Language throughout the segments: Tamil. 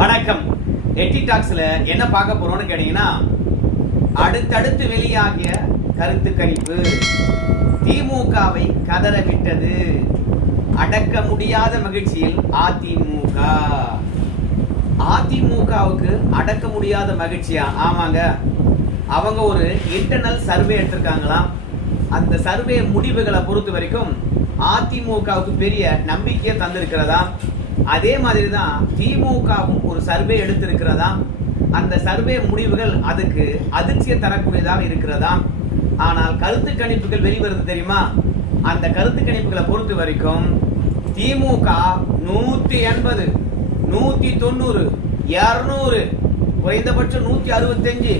வணக்கம். எட்டி டாக்ஸ்ல என்ன பார்க்க போறோம்னு கேட்டீங்கன்னா, அடுத்தடுத்து வெளியாகிய கருத்து கணிப்பு திமுகவை கதற விட்டது. அடக்க முடியாத மகிழ்ச்சியில் அதிமுக. அதிமுகவுக்கு அடக்க முடியாத மகிழ்ச்சியா? ஆமாங்க, அவங்க ஒரு இன்டர்னல் சர்வே எடுத்திருக்காங்களாம். அந்த சர்வே முடிவுகளை பொறுத்த வரைக்கும் அதிமுகவுக்கு பெரிய நம்பிக்கையை தந்திருக்கிறதா. அதே மாதிரி தான் திமுகவும் ஒரு சர்வே எடுத்திருக்கிறதா. அந்த சர்வே முடிவுகள் அதுக்கு அதிர்ச்சியை தரக்கூடியதாக இருக்கிறதா. ஆனால் கருத்து கணிப்புகள் வெளிவருது தெரியுமா? அந்த கருத்து கணிப்புகளை பொறுத்த வரைக்கும் திமுக 180, 190, 200, குறைந்தபட்சம் 165,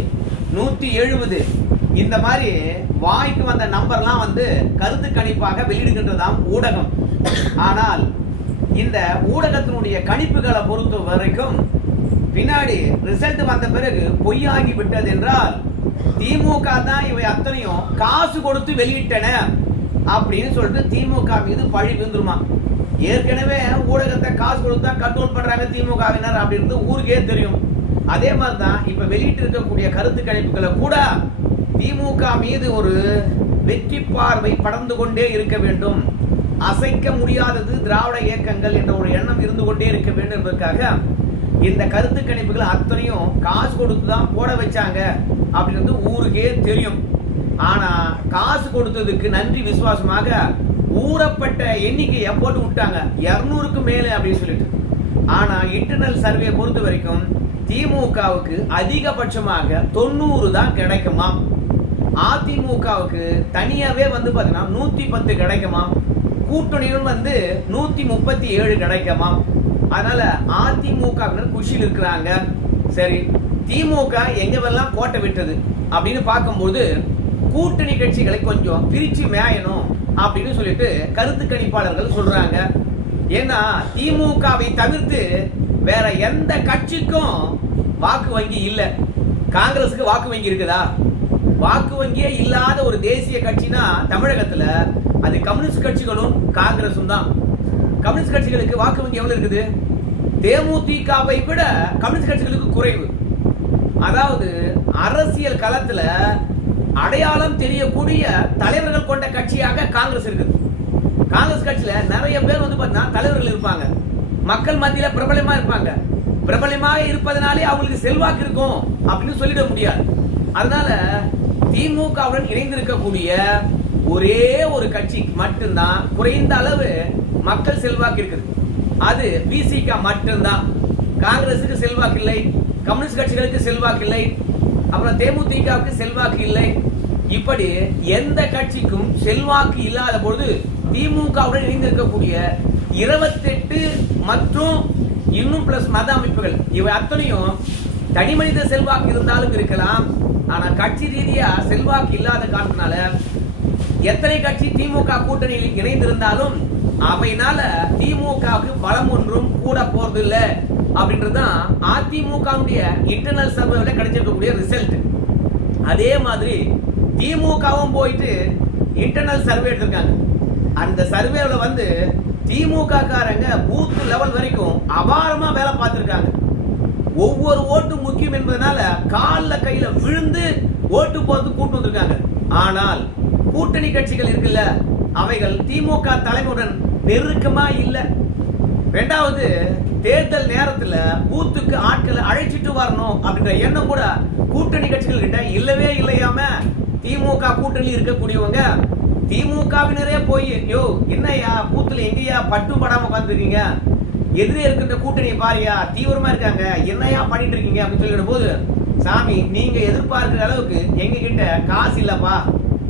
170 இந்த மாதிரி வாய்க்கு வந்த நம்பர்லாம் கருத்து கணிப்பாக வெளியிடுகின்றதாம் ஊடகம். ஆனால் இந்த ஊடகத்தினுடைய கணிப்புகளை பொறுத்த வரைக்கும் பின்னாடி ரிசல்ட் வந்த பிறகு பொய்யாகி விட்டது என்றால் திமுக தான் இவை அத்தனையும் காசு கொடுத்து வெளியிட்டன அப்படின்னு சொல்லிட்டு திமுக மீது பழி விழுந்துருமா. ஏற்கனவே ஊடகத்தை காசு கொடுத்து தான் கண்ட்ரோல் பண்றாங்க திமுகவினர் அப்படின்னு ஊருக்கே தெரியும். அதே மாதிரிதான் இப்ப வெளியிட்டு இருக்கக்கூடிய கருத்து கணிப்புகளை கூட திமுக மீது ஒரு வெற்றி பார்வை படர்ந்து கொண்டே இருக்க வேண்டும். அசைக்க முடியாதது திராவிட இயக்கங்கள் என்ற ஒரு எண்ணம் இருந்து கொண்டே இருக்க வேண்டும் என்பதற்காக இந்த கருத்து கணிப்புகள் அத்தனையும் காசு கொடுத்து தான் போட வச்சாங்க அப்படின்றது ஊருக்கே தெரியும். ஆனா காசு கொடுத்ததுக்கு நன்றி விசுவாசமாக ஊறப்பட்ட எண்ணிக்கையை போட்டு விட்டாங்க 200க்கு மேலே அப்படின்னு சொல்லிட்டு. ஆனா இன்டர்னல் சர்வே பொறுத்த வரைக்கும் திமுகவுக்கு அதிகபட்சமாக 90 தான் கிடைக்குமா. அதிமுகவுக்கு தனியாவே பாத்தீங்கன்னா 110 கிடைக்குமா. கூட்டணியில் 137 கிடைக்குமா. அதனால அதிமுக குஷியில் இருக்கிறாங்க. சரி, திமுக எங்கெல்லாம் கோட்டை விட்டது அப்படின்னு பார்க்கும்போது கூட்டணி கட்சிகளை கொஞ்சம் பிரிச்சு மேயணும் அப்படின்னு சொல்லிட்டு கருத்து கணிப்பாளர்கள் சொல்றாங்க. ஏன்னா திமுகவை தவிர்த்து வேற எந்த கட்சிக்கும் வாக்கு வங்கி இல்ல. காங்கிரஸுக்கு வாக்கு வங்கி இருக்குதா? வாக்கு வங்கியே இல்லாத ஒரு தேசிய கட்சினா தமிழகத்துல அது கம்யூனிஸ்ட் கட்சிகளும் காங்கிரசும் தான். கம்யூனிஸ்ட் கட்சிகளுக்கு வாக்கு வங்கி எவ்வளவு இருக்குது? தேமுதிகவை விட கம்யூனிஸ்ட் கட்சிகளுக்கு குறைவு. அதாவது அரசியல் களத்துல அடையாளம் தெரியக்கூடிய தலைவர்கள் கொண்ட கட்சியாக காங்கிரஸ் இருக்குது. காங்கிரஸ் கட்சியில நிறைய பேர் பாத்தீங்கன்னா தலைவர்கள் இருப்பாங்க, மக்கள் மத்தியில பிரபலமா இருப்பாங்க. பிரபலமாக இருப்பதனாலே அவங்களுக்கு செல்வாக்கு இருக்கும் அப்படின்னு சொல்லிட முடியாது. அதனால திமுகவுடன் இணைந்திருக்கக்கூடிய ஒரே ஒரு கட்சி மட்டும்தான் குறைந்த அளவு மக்கள் செல்வாக்கு இருக்குது. அது விசிக மட்டும்தான். காங்கிரசுக்கு செல்வாக்கு இல்லை, கம்யூனிஸ்ட் கட்சிகளுக்கு செல்வாக்கு இல்லை, அப்புறம் தேமுதிகவுக்கு செல்வாக்கு இல்லை. இப்படி எந்த கட்சிக்கும் செல்வாக்கு இல்லாத பொழுது திமுகவுடன் இணைந்திருக்கக்கூடிய 28 மற்றும் இன்னும் பிளஸ் மத அமைப்புகள் இவை அத்தனையும் தனி மனித செல்வாக்கு இருந்தாலும் இருக்கலாம். ஆனா கட்சி ரீதியா செல்வாக்கு இல்லாத காரணத்தினால எத்தனை கட்சி திமுக கூட்டணியில் இணைந்திருந்தாலும் அவையினால திமுகவுக்கு பலம் ஒன்றும் கூட போறது இல்ல அப்படின்றதுதான் அதிமுக இன்டர்னல் சர்வேல கிடைச்சிருக்கக்கூடிய ரிசல்ட். அதே மாதிரி திமுகவும் போயிட்டு இன்டர்னல் சர்வே எடுத்திருக்காங்க. அந்த சர்வேல திமுக காரங்க பூத் லெவல் வரைக்கும் அபாரமா வேலை பார்த்திருக்காங்க. ஒவ்வொரு ஓட்டு முக்கியம் என்பதனால கால்ல கையில விழுந்து ஓட்டு போறது கூட்டு வந்திருக்காங்க. ஆனால் கூட்டணி கட்சிகள் இருக்குல்ல, அவைகள் திமுக தலைமையுடன் நெருக்கமா இல்ல. இரண்டாவது, தேர்தல் நேரத்துல பூத்துக்கு ஆட்களை அழைச்சிட்டு வரணும் அப்படிங்கிற எண்ணம் கூட கூட்டணி கட்சிகள் கிட்ட இல்லவே இல்லையாம. திமுக கூட்டணி இருக்கக்கூடியவங்க திமுகவினரே போய், யோ என்னையா பூத்துல எங்கேயா பட்டும் படாம உட்காந்துருக்கீங்க, எதிரே இருக்கின்ற கூட்டணி பாரியா தீவிரமா இருக்காங்க, என்னையா பண்ணிட்டு இருக்கீங்க அப்படின்னு சொல்லிடும் போது, சாமி நீங்க எதிர்பார்க்கிற அளவுக்கு எங்க கிட்ட காசு இல்லப்பா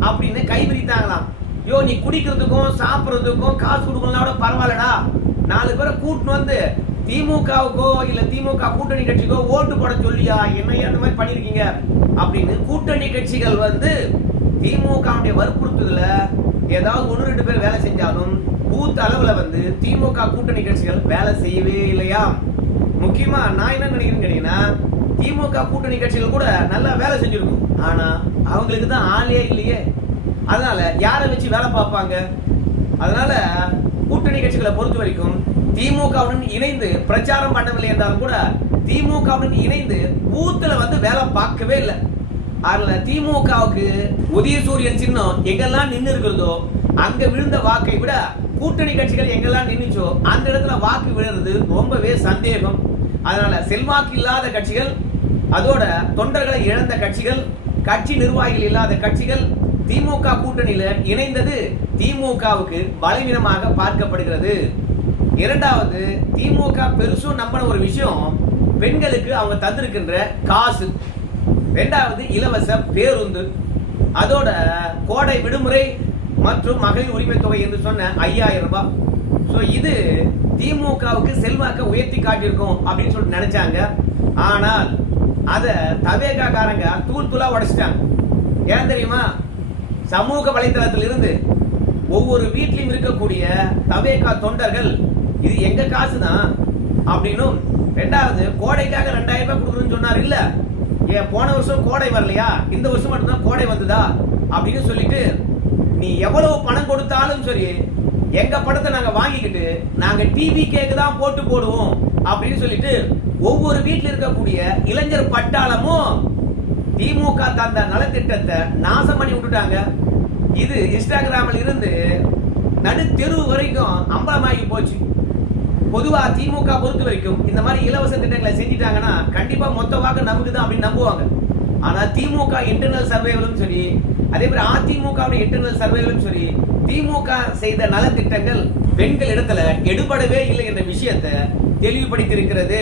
அப்படின்னு கைவிரித்தாங்களாம். யோ நீ குடிக்கிறதுக்கும் சாப்பிடுறதுக்கும் காசு கொடுக்கலாம் பரவாயில்லடா, 4 பேரை கூட்டு திமுகவுக்கோ இல்ல திமுக கூட்டணி கட்சிக்கோ ஓட்டு போட சொல்லியா, என்னையா அந்த மாதிரி பண்ணிருக்கீங்க அப்படின்னு கூட்டணி கட்சிகள் திமுக வற்புறுத்துதுல ஏதாவது 1-2 பேர் வேலை செஞ்சாலும் பூத் அளவுல திமுக கூட்டணி கட்சிகள் வேலை செய்யவே இல்லையா. முக்கியமா நான் என்ன நினைக்கிறேன்னு கேட்டீங்கன்னா, திமுக கூட்டணி கட்சிகள் கூட நல்லா வேலை செஞ்சிருக்கும். ஆனா அவங்களுக்கு தான் ஆளே இல்லையே. அதனால யாரை வச்சு வேலை பார்ப்பாங்க? அதனால கூட்டணி கட்சிகளை பொறுத்த வரைக்கும் திமுகவுடன் இணைந்து பிரச்சாரம் பண்ணவில்லை என்றாலும் கூட திமுகவுடன் இணைந்து பூத்துல வந்து வேலை பார்க்கவே இல்லை. அதுல திமுகவுக்கு உதயசூரியன் சின்னம் எங்கெல்லாம் நின்று இருக்கிறதோ அங்க விழுந்த வாக்கை விட கூட்டணி கட்சிகள் எங்கெல்லாம் நின்னுச்சோ அந்த இடத்துல வாக்கு விழுறது ரொம்பவே சந்தேகம். அதனால செல்வாக்கு இல்லாத கட்சிகள், அதோட தொண்டர்களை இழந்த கட்சிகள், கட்சி நிர்வாகிகள் இல்லாத கட்சிகள் திமுக கூட்டணியில இணைந்தது திமுகவுக்கு பலவீனமாக பார்க்கப்படுகிறது. இரண்டாவது, திமுக பெருசும் நம்பின ஒரு விஷயம் பெண்களுக்கு அவங்க தந்திருக்கின்ற காசு. இரண்டாவது, இலவச பேருந்து, அதோட கோடை விடுமுறை மற்றும் மகளிர் உரிமை தொகை என்று சொன்ன 5000 ரூபாய். சோ இது திமுகவுக்கு செல்வாக்க உயர்த்தி காட்டியிருக்கும் அப்படின்னு சொல்லிட்டு நினைச்சாங்க. ஆனால் அத தவேகா காரங்க தூள் தூளா உடைச்சிட்டாங்க. ஏன் தெரியுமா? சமூக வலைதளத்தில் இருந்து ஒவ்வொரு வீட்லயும் இருக்கக்கூடிய தவேகா தொண்டர்கள் இது எங்க காசு தான் அப்படின்னும், ரெண்டாவது கோடைக்காக 2000 ரூபாய் கொடுக்கணும்னு சொன்னார். இல்ல, ஏன் போன வருஷம் கோடை வரலையா, இந்த வருஷம் மட்டும்தான் கோடை வந்ததா அப்படின்னு சொல்லிட்டு நீ எவ்வளவு பணம் கொடுத்தாலும் சரி எங்க பணத்தை நாங்க வாங்கிக்கிட்டு நாங்க டிவி கேக்கு தான் போட்டு போடுவோம் அப்படின்னு சொல்லிட்டு ஒவ்வொரு வீட்டில் இருக்கக்கூடிய இளைஞர் பட்டாளமும் திமுக தந்த நலத்திட்டத்தை நாசம் பண்ணி விட்டுட்டாங்க. இது இன்ஸ்டாகிராமில் இருந்து நடு தெரு வரைக்கும் அம்பலமாகி போச்சு. பொதுவா திமுக பொறுத்த வரைக்கும் இந்த மாதிரி இலவச திட்டங்களை செஞ்சிட்டாங்கன்னா கண்டிப்பா மொத்த வாக்கு நமக்கு தான் அப்படின்னு நம்புவாங்க. ஆனா திமுக இன்டர்னல் சர்வேகளும் சரி, அதே மாதிரி அதிமுக இன்டர்னல் சர்வேகளும் சரி, திமுக செய்த நலத்திட்டங்கள் பெண்கள் இடத்துல எடுபடவே இல்லை என்ற விஷயத்தை தெளிவுபடுத்தியிருக்கிறது.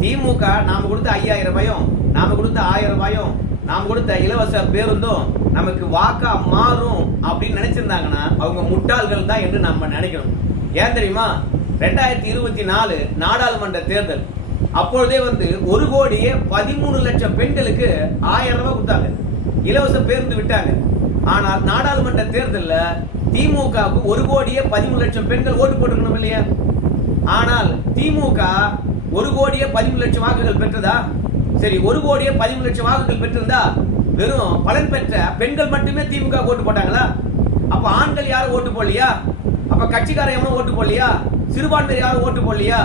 திமுக நாம கொடுத்த 5000 ரூபாயும், நாம கொடுத்த 1000 ரூபாயும், நாம கொடுத்த இலவச பேருந்தும் நமக்கு வாக்கா மாறும் அப்படின்னு நினைச்சிருந்தாங்கன்னா அவங்க முட்டாள்கள் தான் என்று நம்ம நினைக்கணும். ஏன் தெரியுமா? 2024 நாடாளுமன்ற தேர்தல் அப்பொழுதே வந்து 1,13,00,000 பெண்களுக்கு 1000 ரூபாய் கொடுத்தாங்க, இலவச பேருந்து விட்டாங்க. ஆனால் நாடாளுமன்ற தேர்தலில் திமுகவுக்கு 1,13,00,000 பெண்கள் ஓட்டு போட்டுக்கணும் இல்லையா? ஆனால் திமுக 1,13,00,000 வாக்குகள் பெற்றதா? சரி, 1,13,00,000 வாக்குகள் பெற்றிருந்தா வெறும் பலன் பெற்ற பெண்கள் மட்டுமே திமுக ஓட்டு போட்டாங்களா? அப்ப ஆண்கள் யாரும் ஓட்டு போடலையா? அப்ப கட்சிக்காரன் எவனும் ஓட்டு போடலையா? சிறுபான்மையர் யாரும் ஓட்டு போடலையா?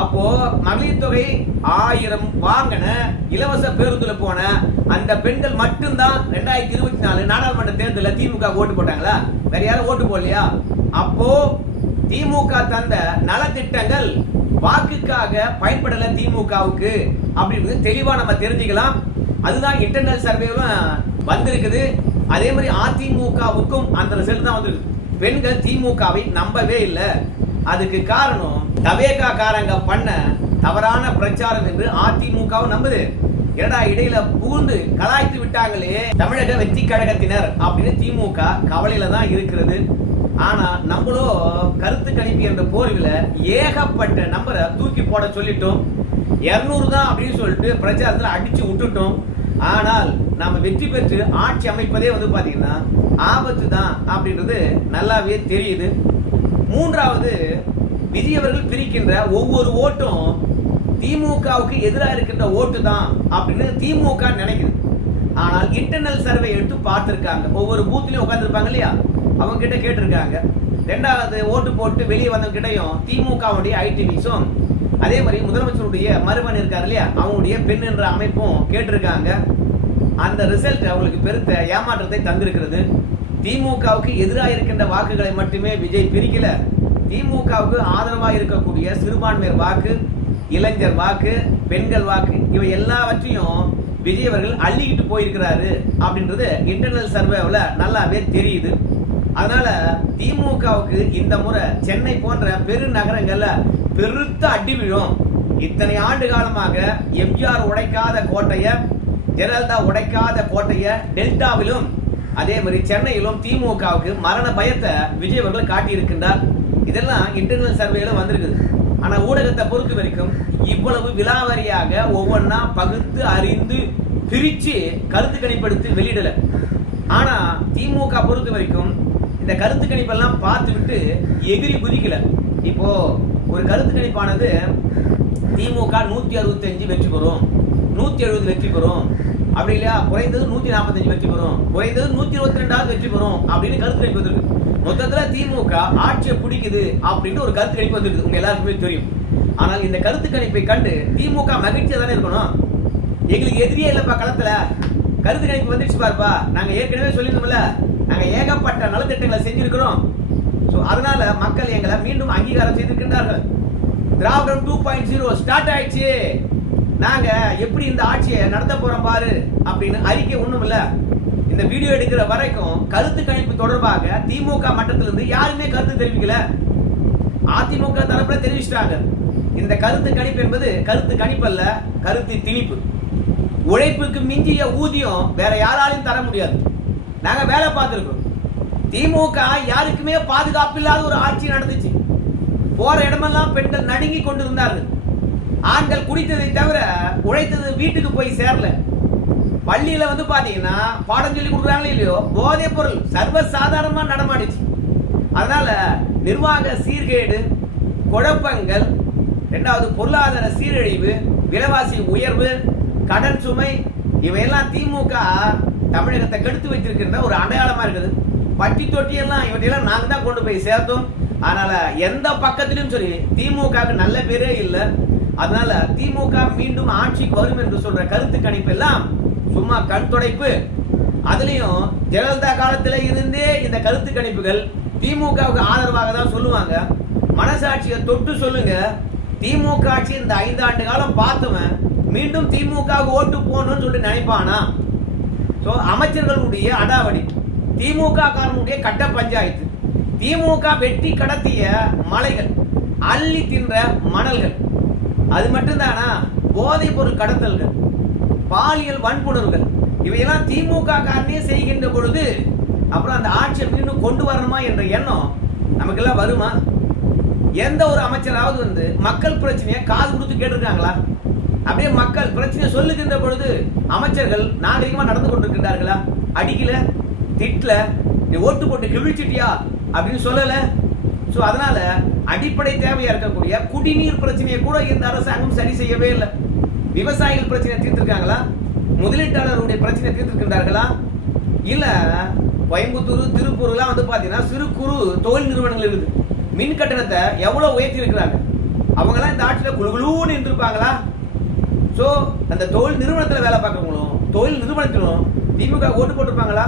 அப்போ மகளிர் தொகை 1000 வாங்கின இலவச பேருந்துல போன அந்த பெண்கள் மட்டும்தான் 2024 நாடாளுமன்ற தேர்தலில் திமுக ஓட்டு போட்டாங்களா? வேற யாரும் ஓட்டு போடலையா? அப்போ திமுக தந்த நலத்திட்டங்கள் வாக்குக்காக பயன்படல திமுகவுக்கு அப்படின்னு தெளிவா நம்ம தெரிஞ்சுக்கலாம். அதுதான் இன்டர்னல் சர்வேவும் வந்திருக்குது. அதே மாதிரி அதிமுகவுக்கும் அந்த ரிசல்ட் தான் வந்திருக்கு. பெண்கள் திமுகவை நம்பவே இல்லை. அதுக்கு காரணம் தவேகா காரங்க பண்ண தவறான பிரச்சாரம் என்று அதிமுக நம்புது. ஏடா இடையில பூந்து கலாய்த்து விட்டாங்களே தமிழக வெற்றி கழகத்தினர் அப்படின்னு திமுக கவலையில தான் இருக்கிறது. ஆனா நம்மளோ கருத்து கணிப்பு என்ற போர்வில ஏகப்பட்ட நம்பரை தூக்கி போட சொல்லிட்டோம். 200 தான் அப்படின்னு சொல்லிட்டு பிரச்சாரத்துல அடிச்சு விட்டுட்டோம். ஆனால் நாம வெற்றி பெற்று ஆட்சி அமைப்பதே வந்து பாத்தீங்கன்னா ஆபத்து தான் அப்படின்றது நல்லாவே தெரியுது. மூன்றாவது, விஜய் அவர்கள் பிரிக்கின்ற ஒவ்வொரு ஓட்டும் திமுகவுக்கு எதிராக இருக்கின்ற ஓட்டு தான் அப்படின்னு திமுக நினைக்குது. ஆனால் இன்டர்னல் சர்வே எடுத்து பார்த்திருக்காங்க. ஒவ்வொரு பூத்லயும் உட்கார்ந்துருப்பாங்க இல்லையா, அவங்க கிட்ட கேட்டிருக்காங்க. ரெண்டாவது, ஓட்டு போட்டு வெளியே வந்தவங்க கிட்டையும் திமுகவுடைய ஐடிவிஸும் அதே மாதிரி முதலமைச்சருடைய மருமகன் இருக்காரு இல்லையா, அவங்களுடைய பெண் என்ற அமைப்பும் கேட்டிருக்காங்க. அந்த ரிசல்ட் அவங்களுக்கு பெருத்த ஏமாற்றத்தை தந்திருக்கிறது. திமுகவுக்கு எதிராக இருக்கின்ற வாக்குகளை மட்டுமே விஜய் பிரிக்கல, திமுகவுக்கு ஆதரவாக இருக்கக்கூடிய சிறுபான்மையர் வாக்கு, இளைஞர் வாக்கு, பெண்கள் வாக்கு, இவை எல்லாவற்றையும் விஜய் அவர்கள் அள்ளிக்கிட்டு போயிருக்கிறாரு அப்படின்றது இன்டர்னல் சர்வேவில் நல்லாவே தெரியுது. அதனால திமுகவுக்கு இந்த முறை சென்னை போன்ற பெருநகரங்கள்ல பெருத்த அடி விழும். இத்தனை ஆண்டு காலமாக எம்ஜிஆர் உடைக்காத கோட்டைய, ஜெயலலிதா உடைக்காத கோட்டைய டெல்டாவிலும் அதே மாதிரி சென்னையிலும் திமுகவுக்கு மரண பயத்தை விஜய் அவர்கள் காட்டியிருக்கின்றார். இதெல்லாம் இன்டர்னல் சர்வேல வந்திருக்குது. ஆனா ஊடகத்தை பொறுத்த வரைக்கும் இவ்வளவு விலாவரியாக ஒவ்வொன்னா பகுத்து அறிந்து பிரிச்சு கருத்து கணிப்படுத்தி வெளியிடல. ஆனா திமுக பொறுத்த வரைக்கும் இந்த கருத்து கணிப்பெல்லாம் பார்த்து விட்டு எகிரி குதிக்கல. இப்போ ஒரு கருத்து கணிப்பானது திமுக 165 வெற்றி பெறும், 170 வெற்றி பெறும், அப்படி இல்லையா குறைந்தது 145 வெற்றி பெறும், குறைந்தது 122 வெற்றி பெறும் அப்படின்னு கருத்து கணிப்பு இருக்கு. மொத்தத்துல திமுக ஆட்சியை பிடிக்குது அப்படின்னு ஒரு கருத்து கணிப்பு வந்துருக்கு, உங்க எல்லாருக்குமே தெரியும். ஆனால் இந்த கருத்து கணிப்பை கண்டு திமுக மகிழ்ச்சியா தானே இருக்கணும். எங்களுக்கு எதிரியே இல்லப்பா களத்துல, கருத்து கணிப்பு வந்துருச்சு பாருப்பா, நாங்க ஏற்கனவே சொல்லியிருந்தோம்ல, நாங்க ஏகப்பட்ட நலத்திட்டங்களை செஞ்சிருக்கிறோம். அதனால மக்கள் எங்களை மீண்டும் அங்கீகாரம் செய்திருக்கின்றார்கள். திராவிடம் 2.0 ஸ்டார்ட் ஆயிடுச்சு, நாங்க எப்படி இந்த ஆட்சியை நடத்த போறோம் பாரு அப்படின்னு அறிக்கை ஒண்ணும் இல்ல. இந்த வீடியோ எடுக்கிற வரைக்கும் கருத்து கணிப்பு தொடர்பாக திமுக மட்டத்திலிருந்து யாருமே கருத்து தெரிவிக்கல. அதிமுக தரப்புல தெரிவிச்சிட்டாங்க. இந்த கருத்து கணிப்பு என்பது கருத்து கணிப்பு அல்ல, கருத்து திணிப்பு. உழைப்புக்கு மிஞ்சிய ஊதியம் வேற யாராலையும் தர முடியாது. நாங்க வேலை பார்த்திருக்கோம். திமுக யாருக்குமே பாதுகாப்பு இல்லாத ஒரு ஆட்சி நடந்துச்சு. போற இடமெல்லாம் பெண்கள் நடுங்கி கொண்டிருந்தார்கள். ஆண்கள் குடித்ததை தவிர உழைத்தது வீட்டுக்கு போய் சேரல. பள்ளியில பாத்தீங்கன்னா பாடம் சொல்லி கொடுக்குறாங்களோ இல்லையோ, போதைப் பொருள் சர்வ சாதாரணமா நடமாடிச்சு. அதனால நிர்வாக சீர்கேடு, குழப்பங்கள், இரண்டாவது பொருளாதார சீரழிவு, விலைவாசி உயர்வு, கடன் சுமை, இவையெல்லாம் திமுக தமிழகத்தை கெடுத்து வச்சிருக்கின்ற ஒரு அடையாளமா இருக்குது. பட்டி தொட்டி எல்லாம் இவற்றையெல்லாம் நாங்க தான் கொண்டு போய் சேர்த்தோம். அதனால எந்த பக்கத்திலும் சரி திமுக நல்ல பேரே இல்லை. அதனால திமுக மீண்டும் ஆட்சிக்கு வரும் என்று சொல்ற கருத்து கணிப்பு எல்லாம் சும்மா கண் துடைப்பு. அதுலயும் ஜெயலலிதா காலத்துல இருந்தே இந்த கருத்து கணிப்புகள் திமுகவுக்கு ஆதரவாக தான் சொல்லுவாங்க. மனசாட்சியை தொட்டு சொல்லுங்க, திமுக ஆட்சி இந்த 5 ஆண்டு காலம் பார்த்தவன் மீண்டும் திமுக ஓட்டு போகணும்னு சொல்லிட்டு நினைப்பானா? அமைச்சர்களுடைய அடாவடி, திமுக காரனுடைய கட்ட பஞ்சாயத்து, திமுக வெட்டி கடத்திய மலைகள், அள்ளி தின்ற மணல்கள், அது மட்டும்தானா? போதைப் பொருள் கடத்தல்கள், பாலியல் வன்புணர்வுகள், இவையெல்லாம் திமுக காரனே செய்கின்ற பொழுது அப்புறம் அந்த ஆட்சியை மீண்டும் கொண்டு வரணுமா என்ற எண்ணம் நமக்கெல்லாம் வருமா? எந்த ஒரு அமைச்சராவது மக்கள் பிரச்சனையை காது கொடுத்து கேட்டிருக்காங்களா? அப்படியே மக்கள் பிரச்சனையை சொல்லுகின்ற பொழுது அமைச்சர்கள் நாகரிகமா நடந்து கொண்டிருக்கின்றார்களா? அடிக்கல, திட்டல, நீ ஓட்டு போட்டு கிழிச்சிட்டியா அப்படின்னு சொல்லல. அதனால அடிப்படை தேவையா இருக்கக்கூடிய குடிநீர் பிரச்சனையை கூட இந்த அரசாங்கம் சரி செய்யவே இல்லை. விவசாயிகள் பிரச்சனை தீர்த்திருக்காங்களா? முதலீட்டாளருடைய பிரச்சனை தீர்த்திருக்கின்றார்களா? இல்ல கோயம்புத்தூர், திருப்பூர் எல்லாம் பாத்தீங்கன்னா சிறு குறு தொழில் நிறுவனங்கள் இருக்குது. மின் கட்டணத்தை எவ்வளவு உயர்த்தி இருக்கிறாங்க. அவங்க எல்லாம் இந்த ஆட்சியில குழுகுழுன்னு இருந்திருப்பாங்களா? அந்த தொழில் நிறுவனத்துல வேலை பார்க்கறவங்களும் தொழில் நிறுவனத்திலும் திமுக ஓட்டு போட்டிருப்பாங்களா?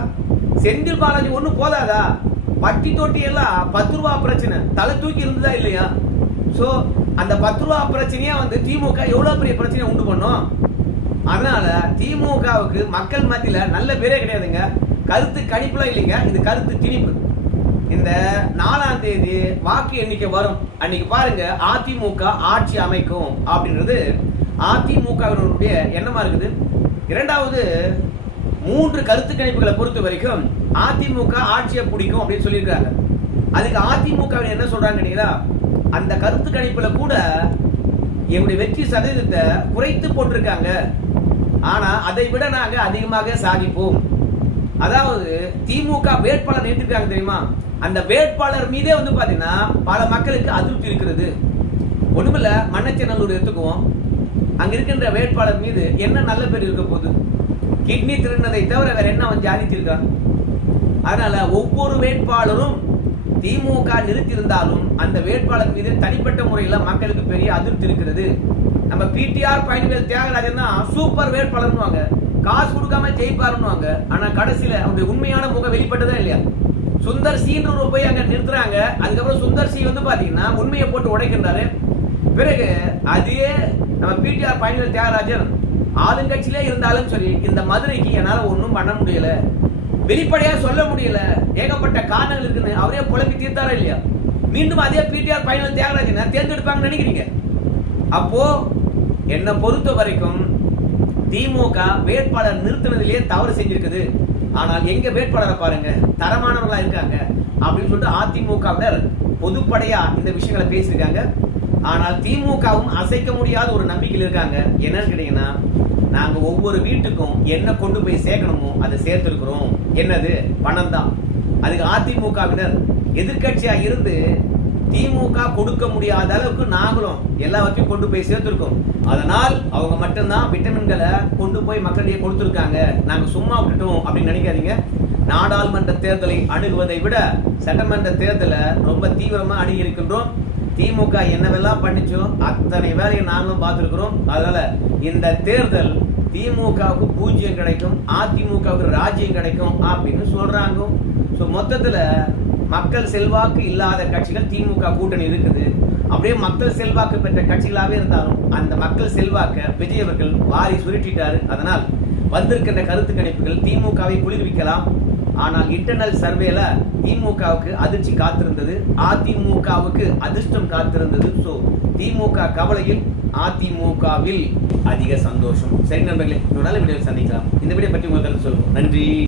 செந்தில் பாலாஜி ஒண்ணு போதாதா? பட்டி தொட்டி எல்லாம் 10 ரூபா பிரச்சனை தலை தூக்கி இருந்ததா இல்லையா? அந்த 10 ரூபா பிரச்சனையா திமுக எவ்வளவு பெரிய பிரச்சனை உண்டு பண்ணும். அதனால திமுகவுக்கு மக்கள் மத்தியில நல்ல பேரே கிடையாதுங்க. கருத்து கணிப்புலாம் இல்லைங்க, இது கருத்து திணிப்பு. இந்த 4ஆம் தேதி வாக்கு எண்ணிக்கை வரும். அன்னைக்கு பாருங்க, அதிமுக ஆட்சி அமைக்கும் அப்படின்றது அதிமுகவினுடைய எண்ணமா இருக்குது. இரண்டாவது 3 கருத்து கணிப்புகளை பொறுத்த வரைக்கும் அதிமுக ஆட்சியை பிடிக்கும் அப்படின்னு சொல்லியிருக்காங்க. அதுக்கு அதிமுக என்ன சொல்றாங்க? அந்த கருத்து கணிப்புல கூட எங்களுடைய வெற்றி சதவீதத்தை குறைத்து போட்டிருக்காங்க, ஆனா அதை விட நாங்க அதிகமாக சாதிப்போம். அதாவது திமுக வேட்பாளர் நிறுத்திருக்காங்க தெரியுமா? அந்த வேட்பாளர் மீதே பாத்தீங்கன்னா பல மக்களுக்கு அதிருப்தி இருக்கிறது. ஒண்ணுமில்ல, மண்ணச்சநல்லூர் எடுத்துக்குவோம். அங்க இருக்கின்ற வேட்பாளர் மீது என்ன நல்ல பேர் இருக்க போகுது? கிட்னி திருநதை தவிர வேற என்ன அவன் ஜாதிச்சிருக்கான்? அதனால ஒவ்வொரு வேட்பாளரும் திமுக நிறுத்தியிருந்தாலும் அந்த வேட்பாளர் மீது தனிப்பட்ட முறையில் மக்களுக்கு பெரிய அதிருப்தி இருக்கிறது. நம்ம பிடிஆர் பயணிகள் தியாகராஜன் தான் சூப்பர் வேட்பாளர்னுவாங்க, காசு கொடுக்காம ஜெயிப்பாருன்னுவாங்க. ஆனா கடைசியில அவருடைய உண்மையான முகம் வெளிப்பட்டதா இல்லையா? சுந்தர் சீன்ற போய் அங்க நிறுத்துறாங்க. அதுக்கப்புறம் சுந்தர் சி பாத்தீங்கன்னா உண்மையை போட்டு உடைக்கின்றாரு. பிறகு அதே நம்ம பிடிஆர் பயணிகள் தியாகராஜன் ஆளுங்கட்சியிலே இருந்தாலும் சரி, இந்த மதுரைக்கு என்னால ஒன்றும் பண்ண முடியல, வெளிப்படையா சொல்ல முடியல, ஏகப்பட்ட காரணங்கள் இருக்குன்னு அவரே புலம்பி தீர்த்தாரா இல்லையா? மீண்டும் அதே பிடிஆர் பயணிகள் தியாகராஜன் தேர்ந்தெடுப்பாங்கன்னு நினைக்கிறீங்க? அப்போ என்னை பொறுத்த வரைக்கும் திமுக வேட்பாளர் நிறுத்தினதிலேயே தவறு செஞ்சிருக்குது. ஆனால் எங்க வேட்பாளரை பாருங்க, தரமானவர்களா இருக்காங்க அப்படின்னு சொல்லிட்டு அதிமுகவினர் பொதுப்படையா இந்த விஷயங்களை பேசியிருக்காங்க. ஆனால் திமுகவும் அசைக்க முடியாத ஒரு நம்பிக்கையில் இருக்காங்க. என்னன்னு கேட்டீங்கன்னா, நாங்க ஒவ்வொரு வீட்டுக்கும் என்ன கொண்டு போய் சேர்க்கணுமோ அதை சேர்த்திருக்கிறோம். என்னது? பணம் தான். அதுக்கு அதிமுகவினர் எதிர்கட்சியா இருந்து திமுக கொடுக்க முடியாத அளவுக்கு நாங்களும் எல்லாவற்றையும் கொண்டு போய் சேர்த்திருக்கோம். அதனால் அவங்க மட்டும்தான் விட்டமின்களை கொண்டு போய் மக்களிடையே கொடுத்துருக்காங்க, நாங்க சும்மா விட்டுட்டோம் அப்படின்னு நினைக்காதீங்க. நாடாளுமன்ற தேர்தலை அணுகுவதை விட சட்டமன்ற தேர்தலை ரொம்ப தீவிரமா அணுகி இருக்கின்றோம். திமுக என்னவெல்லாம் பண்ணிச்சோ அத்தனை வேலையை நாங்களும் பார்த்திருக்கிறோம். அதனால இந்த தேர்தல் திமுகவுக்கு பூஜ்யம் கிடைக்கும், அதிமுகவுக்கு ராஜ்யம் கிடைக்கும் அப்படின்னு சொல்றாங்க. மொத்தத்துல மக்கள் செல்வாக்கு இல்லாத கட்சிகள் திமுக கூட்டணி இருக்குது. அப்படியே மக்கள் செல்வாக்கு பெற்ற கட்சிகளாவே இருந்தாலும் அந்த மக்கள் செல்வாக்க விஜய் அவர்கள் வாரி சுருட்டிட்டாரு. அதனால் வந்திருக்கின்ற கருத்து கணிப்புகள் திமுகவை குளிர்விக்கலாம். ஆனால் இன்டர்னல் சர்வேல திமுகவுக்கு அதிர்ச்சி காத்திருந்தது, அதிமுகவுக்கு அதிர்ஷ்டம் காத்திருந்தது. சோ திமுக கவலையில், அதிமுகவில் அதிக சந்தோஷம். சரி நண்பர்களே, இன்னொரு நல்ல வீடியோவில் சந்திக்கலாம். இந்த வீடியோ பற்றி உங்களுக்கு கருத்து சொல்லுவோம். நன்றி.